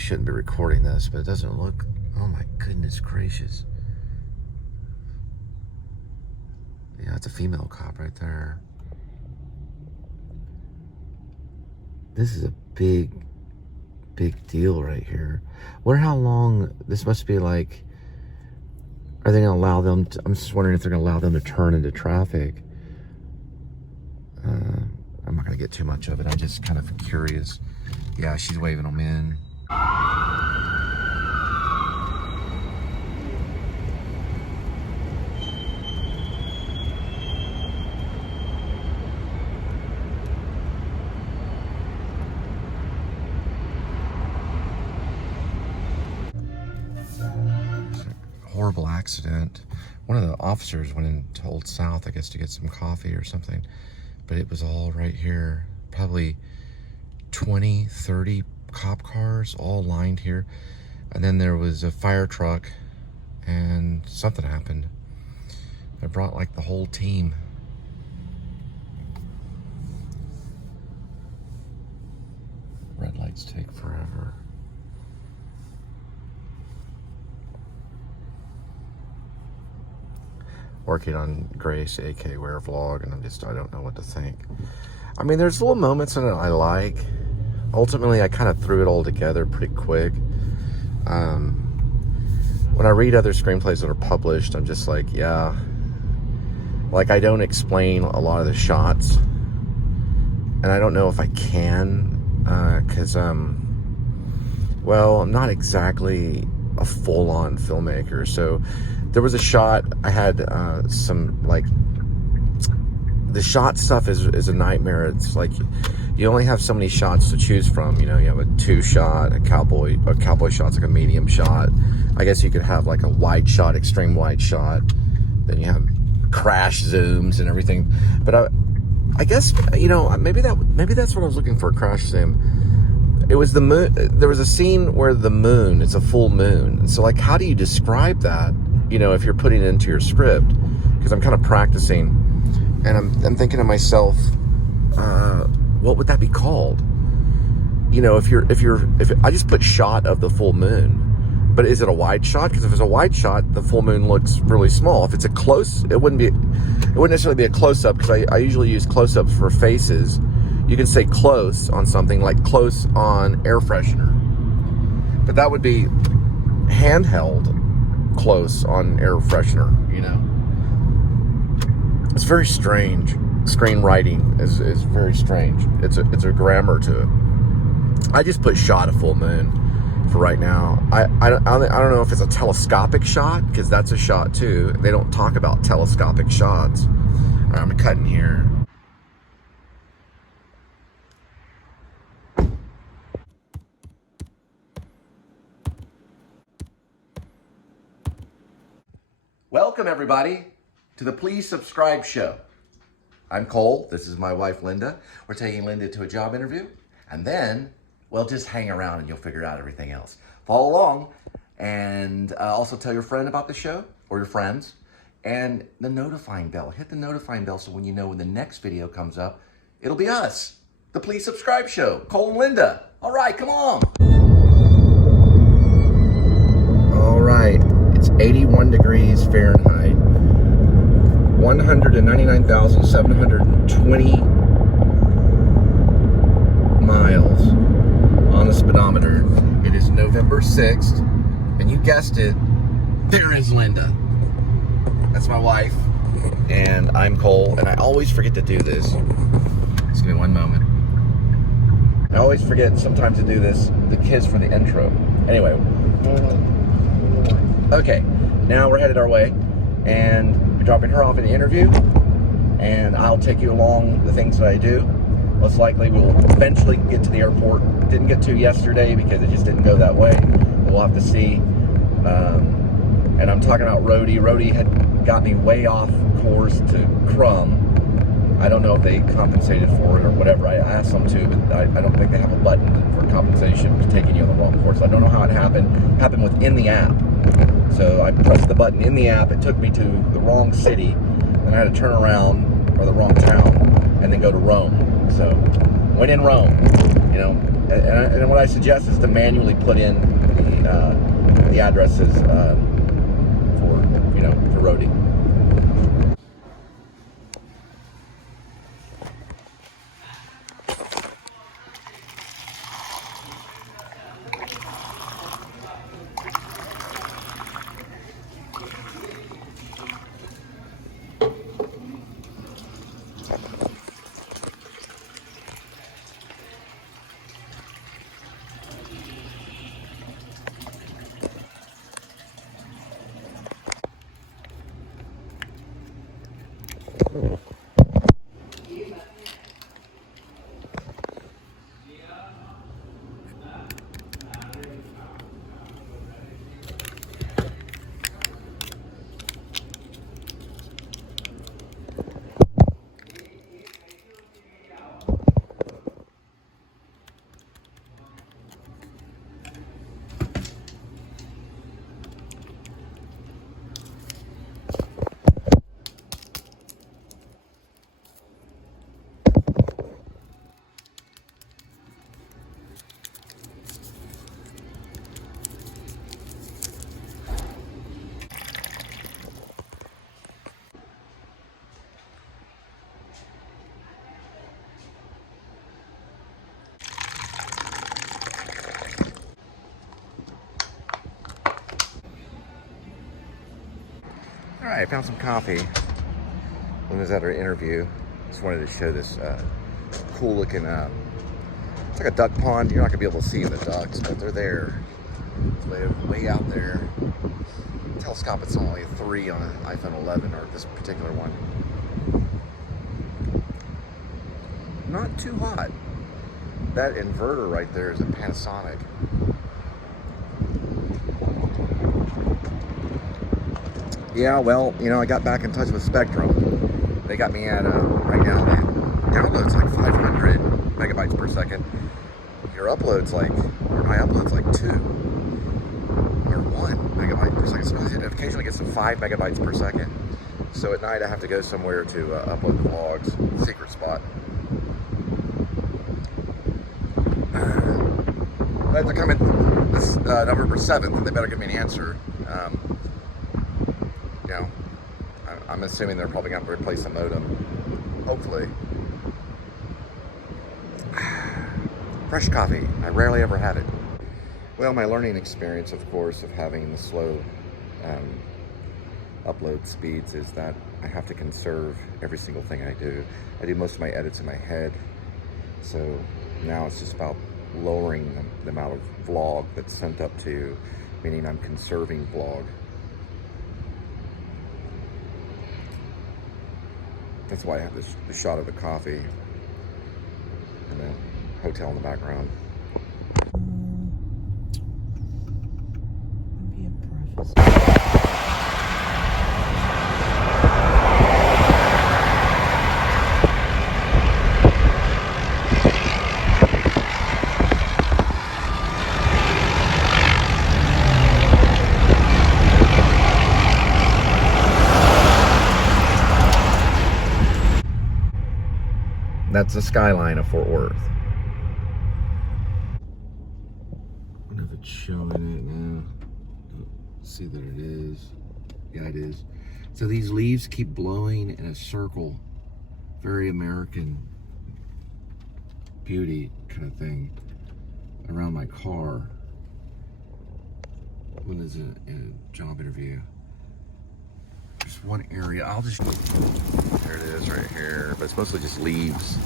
shouldn't be recording this, but it doesn't look... Oh my goodness gracious. Yeah, it's a female cop right there. This is a big deal right here. Wonder how long this must be like. Are they gonna allow them to, I'm just wondering if they're gonna allow them to turn into traffic. I'm not gonna get too much of it. I'm just kind of curious. Yeah, she's waving them in. Horrible accident. One of the officers went into Old South, I guess, to get some coffee or something, but it was all right here. Probably 20, 30 cop cars all lined here, and then there was a fire truck, and something happened. They brought like the whole team. Red lights take forever. Working on Grace, aka Wear Vlog, and I don't know what to think. I mean, there's little moments in it I like. Ultimately, I kind of threw it all together pretty quick. When I read other screenplays that are published, I'm just like, yeah. Like, I don't explain a lot of the shots. And I don't know if I can, because, well, I'm not exactly a full-on filmmaker, so there was a shot I had some, like, the shot stuff is a nightmare. It's like you only have so many shots to choose from. You know, you have a 2-shot, a cowboy shot's like a medium shot. I guess you could have like a wide shot, extreme wide shot. Then you have crash zooms and everything. But I guess, you know, maybe that's what I was looking for, a crash zoom. It was the moon. There was a scene where the moon, it's a full moon. So like, how do you describe that? You know, if you're putting it into your script, because I'm kind of practicing, and I'm thinking to myself, what would that be called? You know, if I just put shot of the full moon, but is it a wide shot? Because if it's a wide shot, the full moon looks really small. If it's a close, it wouldn't necessarily be a close up, because I usually use close ups for faces. You can say close on something, like close on air freshener, but that would be handheld close on air freshener, you know. It's very strange. Screenwriting is very strange. It's a grammar to it. I just put shot of full moon for right now. I don't know if it's a telescopic shot, because that's a shot too. They don't talk about telescopic shots. All right, I'm cutting here. Welcome, everybody, to the Please Subscribe show. I'm Cole. This is my wife, Linda. We're taking Linda to a job interview, and then, well, just hang around and you'll figure out everything else. Follow along, and also tell your friend about the show, or your friends, and the notifying bell. Hit the notifying bell so when you know when the next video comes up, it'll be us, the Please Subscribe show, Cole and Linda. All right, come on. All right. It's 81 degrees Fahrenheit, 199,720 miles on the speedometer. It is November 6th, and you guessed it, there is Linda. That's my wife, and I'm Cole, and I always forget to do this. Just give me one moment. I always forget sometimes to do this, the kiss for the intro. Anyway. Okay, now we're headed our way, and we're dropping her off in the interview, and I'll take you along the things that I do. Most likely we'll eventually get to the airport. Didn't get to yesterday because it just didn't go that way. We'll have to see. And I'm talking about Rhodey. Rhodey had got me way off course to Crumb. I don't know if they compensated for it or whatever. I asked them to, but I don't think they have a button for compensation for taking you on the wrong course. I don't know how it happened. It happened within the app. So I pressed the button in the app, it took me to the wrong city, then I had to turn around, or the wrong town, and then go to Rome. So, when in Rome, you know, And what I suggest is to manually put in the addresses for roadie. All right, I found some coffee. Linda's at her interview. Just wanted to show this cool looking, it's like a duck pond. You're not gonna be able to see the ducks, but they're there. It's way out there. Telescope, it's only a 3 on an iPhone 11, or this particular one. Not too hot. That inverter right there is a Panasonic. Yeah, well, I got back in touch with Spectrum. They got me at, right now, the download's like 500 megabytes per second. Your upload's like, or my upload's like 2 or 1 megabyte per second. So it occasionally gets to 5 megabytes per second. So at night I have to go somewhere to upload the vlogs, secret spot. I have to come in this November 7th, and they better give me an answer. I'm assuming they're probably going to replace the modem. Hopefully. Fresh coffee. I rarely ever have it. Well, my learning experience, of course, of having the slow upload speeds is that I have to conserve every single thing I do. I do most of my edits in my head. So now it's just about lowering the amount of vlog that's sent up to you, meaning I'm conserving vlog. That's why I have this shot of the coffee and the hotel in the background. That's the skyline of Fort Worth. I wonder if it's showing it now. See that it is. Yeah, it is. So these leaves keep blowing in a circle. Very American Beauty kind of thing around my car. When is it in a job interview? There's one area, there it is right here, but it's mostly just leaves.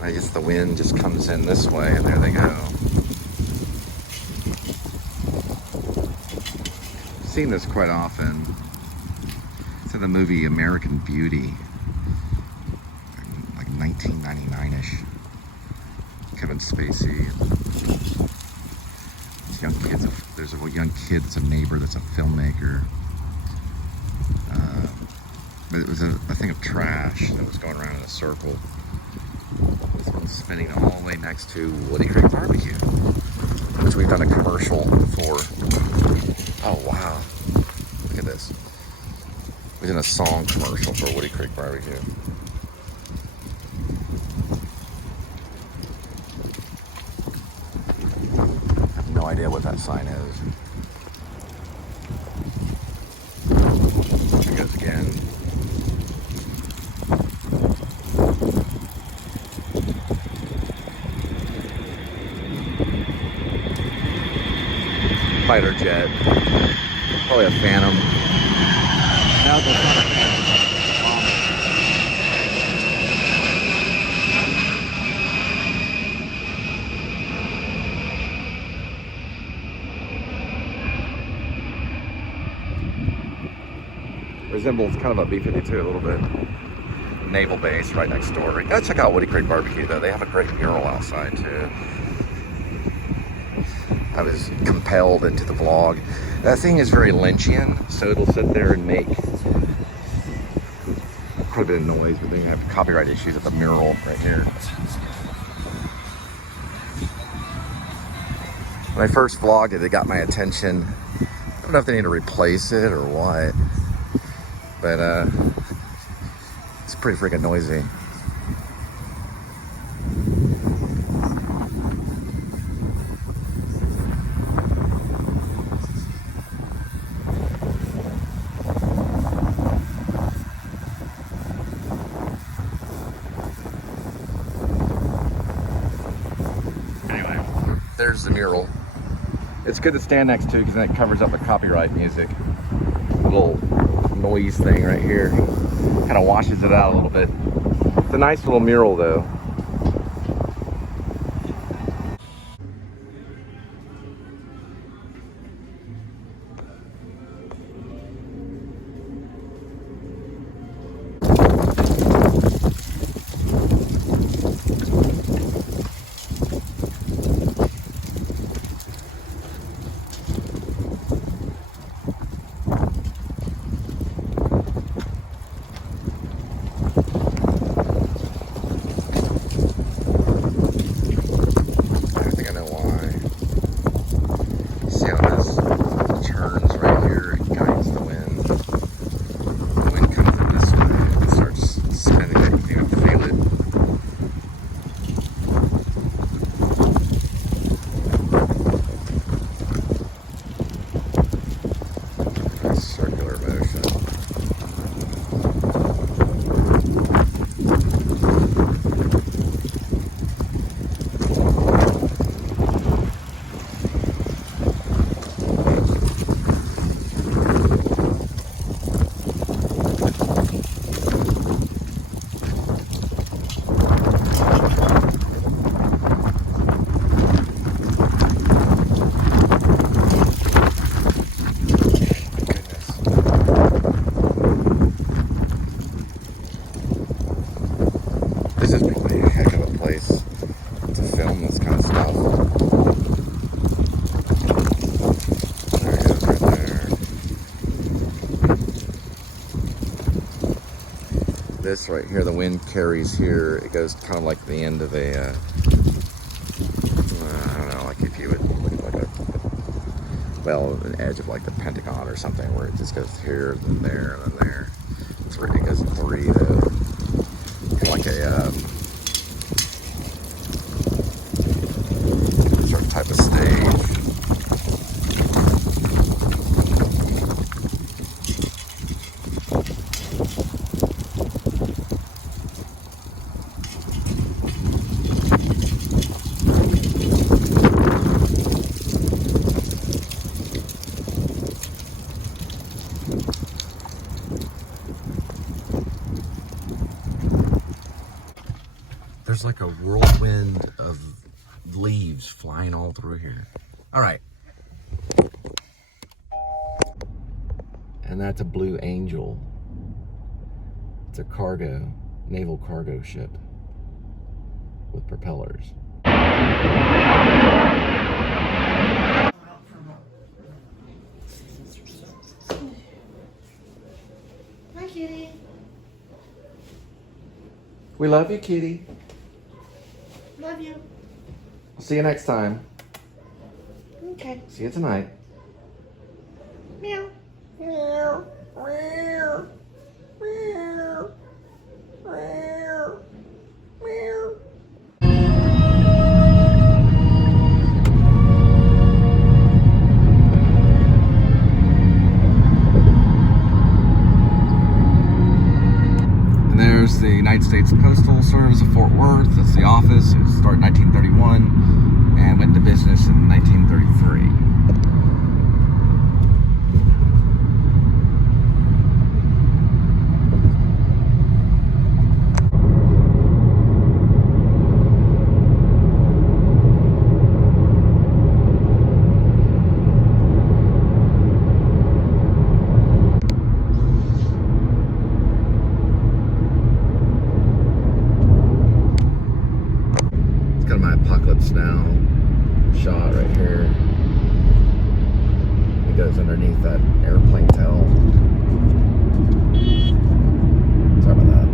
I guess the wind just comes in this way, and there they go. I've seen this quite often. It's in the movie American Beauty, like 1999-ish. Kevin Spacey. Young kids. There's a young kid that's a neighbor that's a filmmaker. But it was a thing of trash that was going around in a circle. This one's spinning all the way next to Woody Creek Barbecue, which we've done a commercial for. Oh wow! Look at this. was in a song commercial for Woody Creek Barbecue. I have no idea what that sign is. There it goes again. Fighter jet. Probably a Phantom. No, that's not a Phantom. Resembles kind of a B-52 a little bit. Naval base right next door. You gotta check out Woody Creek Barbecue though. They have a great mural outside too. I was compelled into the vlog. That thing is very Lynchian, so it'll sit there and make quite a bit of noise, but they have copyright issues at the mural right here. When I first vlogged it, it got my attention. I don't know if they need to replace it or what, but it's pretty freaking noisy. There's the mural. It's good to stand next to because then it covers up the copyright music. The little noise thing right here kind of washes it out a little bit. It's a nice little mural though. This right here, the wind carries here. It goes kind of like the end of a, I don't know, like if you would look at like a, well, an edge of like the Pentagon or something, where it just goes here, then there, and then there. It's where it goes in three though. Kind of like a certain type of stage. There's like a whirlwind of leaves flying all through here. All right. And that's a Blue Angel. It's a cargo, naval cargo ship with propellers. Hi, kitty. We love you, kitty. Love you. I'll see you next time. Okay. See you tonight. Meow. Meow. Meow. Meow. Meow. Meow. And there's the United States Postal Service of Fort Worth. That's the office. It started in 1931 and went into business in 1933. My Apocalypse Now shot right here. It goes underneath that airplane tail. Sorry about that.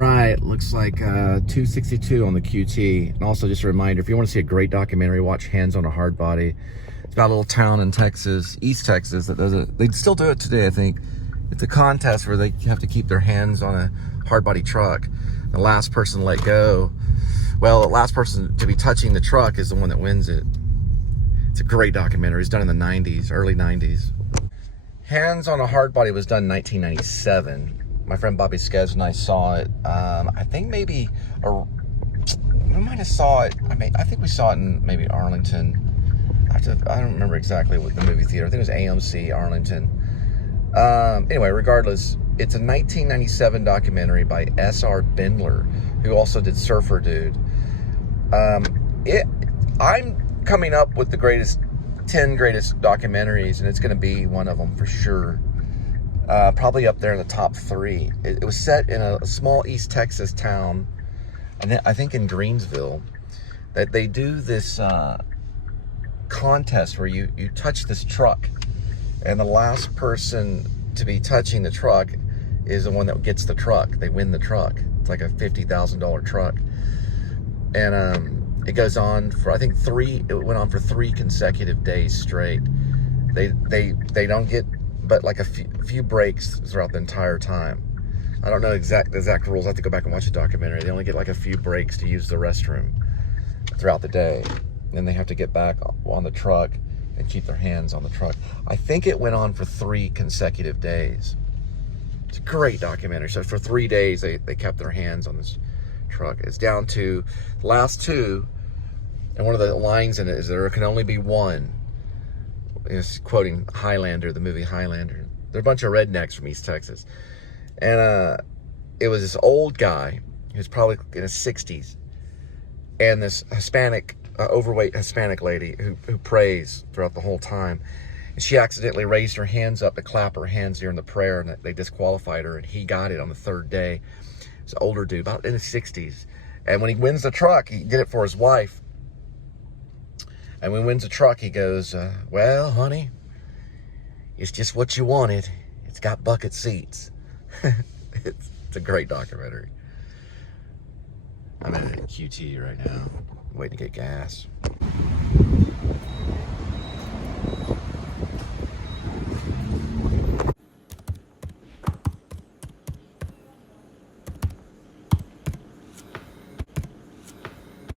Right, looks like 262 on the QT. And also just a reminder, if you want to see a great documentary, watch Hands on a Hard Body. It's about a little town in Texas, East Texas, that does it. They still do it today, I think. It's a contest where they have to keep their hands on a hard body truck. The last person to let go, well, the last person to be touching the truck is the one that wins it. It's a great documentary. It's done in the 90s, early 90s. Hands on a Hard Body was done in 1997. My friend Bobby Skez and I saw it. I think maybe, we might have saw it. I think we saw it in maybe Arlington. I don't remember exactly what the movie theater. I think it was AMC Arlington. Anyway, regardless, it's a 1997 documentary by S.R. Bendler, who also did Surfer Dude. I'm coming up with the 10 greatest documentaries, and it's going to be one of them for sure. Probably up there in the top 3. It was set in a small East Texas town, and I think in Greensville, that they do this contest where you touch this truck, and the last person to be touching the truck is the one that gets the truck. They win the truck. It's like a $50,000 truck, and it goes on for, I think, it went on for 3 consecutive days straight. They don't get but like a few breaks throughout the entire time. I don't know the exact rules. I have to go back and watch the documentary. They only get like a few breaks to use the restroom throughout the day. Then they have to get back on the truck and keep their hands on the truck. I think it went on for 3 consecutive days. It's a great documentary. So for 3 days, they kept their hands on this truck. It's down to the last 2, and one of the lines in it is there can only be one. It's quoting Highlander, the movie Highlander. They're a bunch of rednecks from East Texas. And it was this old guy who's probably in his 60s, and this Hispanic, overweight Hispanic lady who prays throughout the whole time. And she accidentally raised her hands up to clap her hands during the prayer, and they disqualified her, and he got it on the 3rd day. It's an older dude, about in his 60s. And when he wins the truck, he did it for his wife. And when he wins the truck, he goes, well, honey, it's just what you wanted. It's got bucket seats. It's a great documentary. I'm at QT right now, waiting to get gas.